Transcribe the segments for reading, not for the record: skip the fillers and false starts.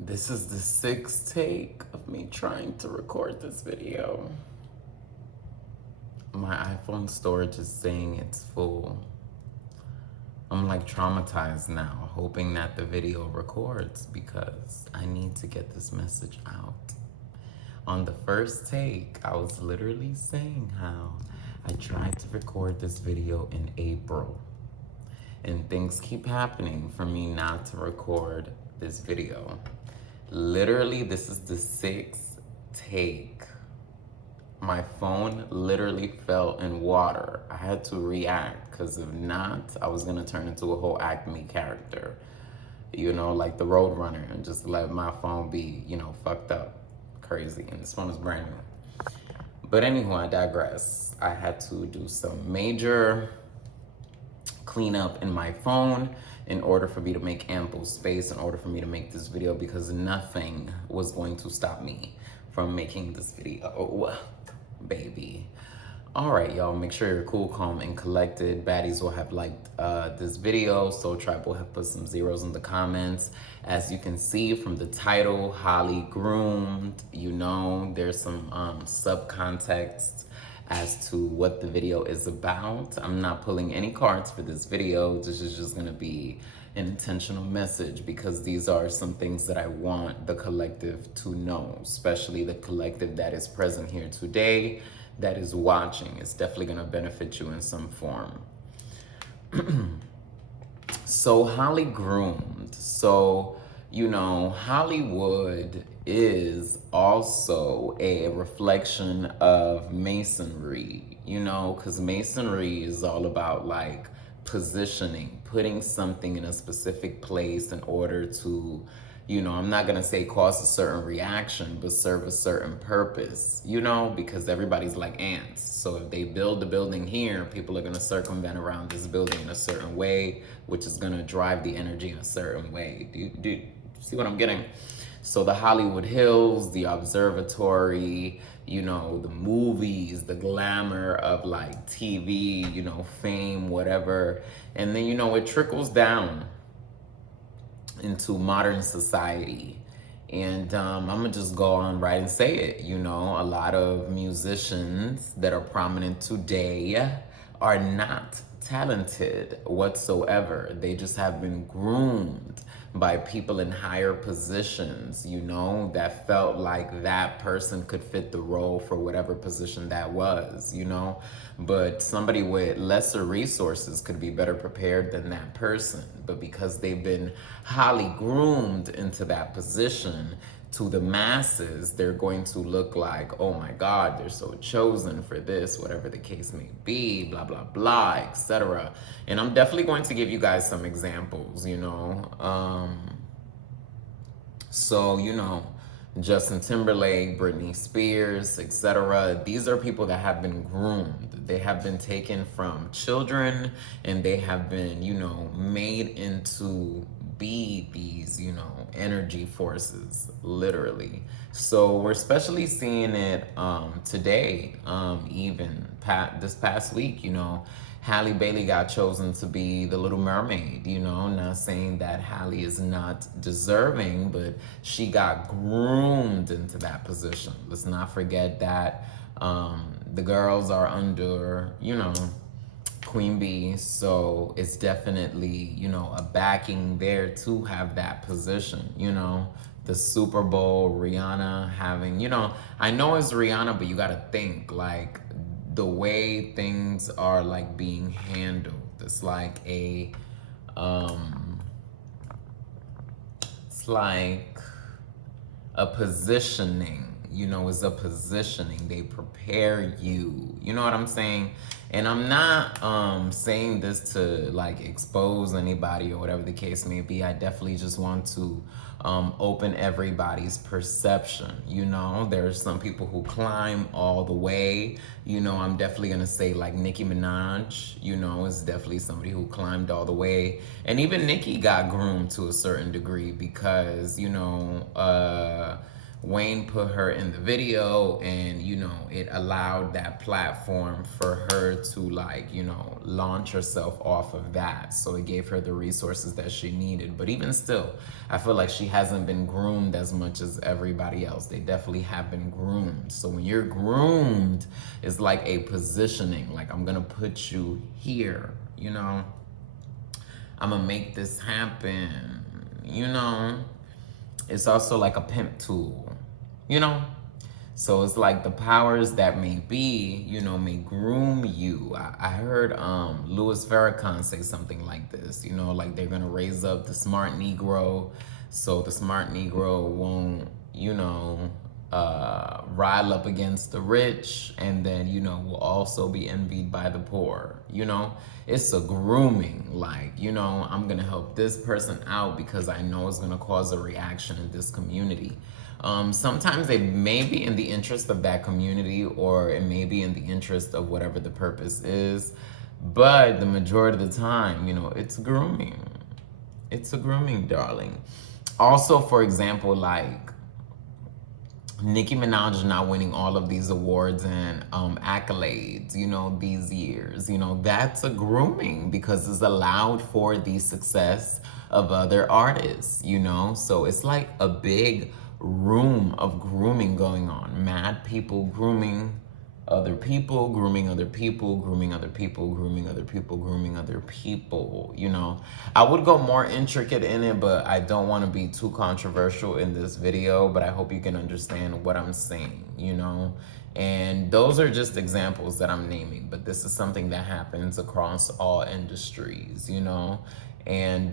This is the sixth take of me trying to record this video. My iPhone storage is saying it's full. I'm like traumatized now, hoping that the video records because I need to get this message out. On the first take, I was literally saying how I tried to record this video in April, and things keep happening for me not to record this video. Literally, this is the sixth take. My phone literally fell in water. I had to react because if not, I was gonna turn into a whole Acme character. You know, like the Roadrunner, and just let my phone be, fucked up. Crazy. And this phone is brand new. But anyway, I digress. I had to do some major cleanup in my phone in order for me to make ample space, in order for me to make this video, because nothing was going to stop me from making this video, baby. All right, y'all, make sure you're cool, calm, and collected. Baddies will have liked this video, so Tribe will have put some zeros in the comments. As you can see from the title, Holly Groomed, there's some subcontext as to what the video is about. I'm not pulling any cards for this video. This is just gonna be an intentional message because these are some things that I want the collective to know, especially the collective that is present here today, that is watching. It's definitely gonna benefit you in some form. So Holly Groomed. So, Hollywood is also a reflection of masonry, because masonry is all about like positioning, putting something in a specific place in order to, I'm not gonna say cause a certain reaction, but serve a certain purpose, because everybody's like ants. So if they build the building here, people are gonna circumvent around this building in a certain way, which is gonna drive the energy in a certain way. Do you see what I'm getting? So the Hollywood Hills, the observatory, the movies, the glamour of like TV, fame, whatever. And then, it trickles down into modern society. And I'm gonna just go on right and say it. A lot of musicians that are prominent today are not talented whatsoever. They just have been groomed by people in higher positions, that felt like that person could fit the role for whatever position that was, But somebody with lesser resources could be better prepared than that person. But because they've been highly groomed into that position, to the masses, they're going to look like, oh my God, they're so chosen for this, whatever the case may be, blah, blah, blah, etc. And I'm definitely going to give you guys some examples, So, Justin Timberlake, Britney Spears, etc. These are people that have been groomed. They have been taken from children and they have been, made into be these, energy forces, literally. So we're especially seeing it today, even this past week, Halle Bailey got chosen to be the Little Mermaid, not saying that Halle is not deserving, but she got groomed into that position. Let's not forget that the girls are under, Queen Bee, so it's definitely, a backing there to have that position, the Super Bowl, Rihanna having, I know it's Rihanna, but you gotta think like the way things are like being handled. It's like it's like a positioning, is a positioning. They prepare you, you know what I'm saying? And I'm not saying this to like expose anybody or whatever the case may be. I definitely just want to open everybody's perception. There's some people who climb all the way. I'm definitely gonna say like Nicki Minaj, is definitely somebody who climbed all the way. And even Nicki got groomed to a certain degree because, Wayne put her in the video, and it allowed that platform for her to, like, launch herself off of that. So it gave her the resources that she needed. But even still, I feel like she hasn't been groomed as much as everybody else. They definitely have been groomed. So when you're groomed, it's like a positioning, like, I'm gonna put you here, I'm gonna make this happen, It's also like a pimp tool, So it's like the powers that may be, may groom you. I heard Louis Farrakhan say something like this, like they're gonna raise up the smart Negro, so the smart Negro won't, rile up against the rich, and then, will also be envied by the poor, It's a grooming, like, I'm gonna help this person out because I know it's gonna cause a reaction in this community. Sometimes it may be in the interest of that community, or it may be in the interest of whatever the purpose is, but the majority of the time, it's grooming. It's a grooming, darling. Also, for example, like, Nicki Minaj is not winning all of these awards and accolades, these years. That's a grooming because it's allowed for the success of other artists, So it's like a big room of grooming going on. Mad people grooming other people, grooming other people, grooming other people, grooming other people, grooming other people, I would go more intricate in it, but I don't want to be too controversial in this video, but I hope you can understand what I'm saying, And those are just examples that I'm naming, but this is something that happens across all industries, And,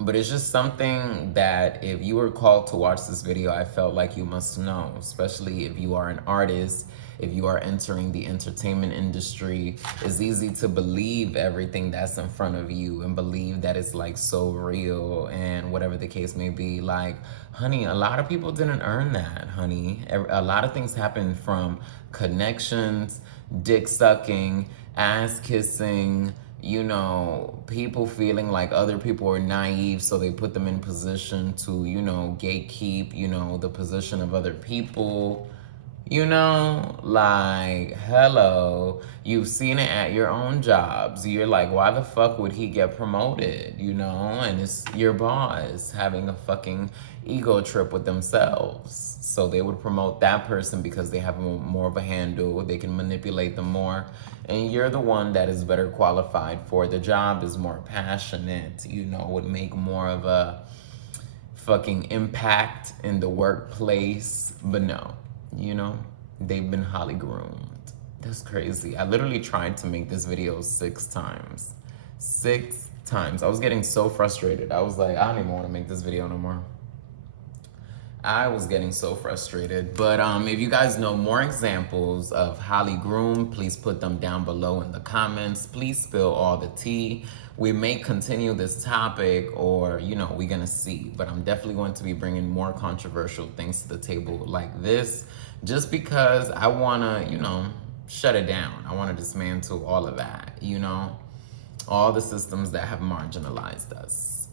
but it's just something that if you were called to watch this video, I felt like you must know, especially if you are an artist, if you are entering the entertainment industry. It's easy to believe everything that's in front of you and believe that it's like so real and whatever the case may be. Like, honey, a lot of people didn't earn that, honey. A lot of things happen from connections, dick sucking, ass kissing, people feeling like other people are naive, so they put them in position to, gatekeep, the position of other people. Like, hello, you've seen it at your own jobs. You're like, why the fuck would he get promoted, And it's your boss having a fucking ego trip with themselves. So they would promote that person because they have more of a handle. They can manipulate them more. And you're the one that is better qualified for the job, is more passionate, would make more of a fucking impact in the workplace. But no. They've been holly-groomed. That's crazy. I literally tried to make this video 6 times. 6 times. I was getting so frustrated. I was like, I don't even want to make this video no more. I was getting so frustrated. But if you guys know more examples of holly-groomed, please put them down below in the comments. Please spill all the tea. We may continue this topic, or, we're going to see. But I'm definitely going to be bringing more controversial things to the table like this, just because I want to, shut it down. I want to dismantle all of that, all the systems that have marginalized us.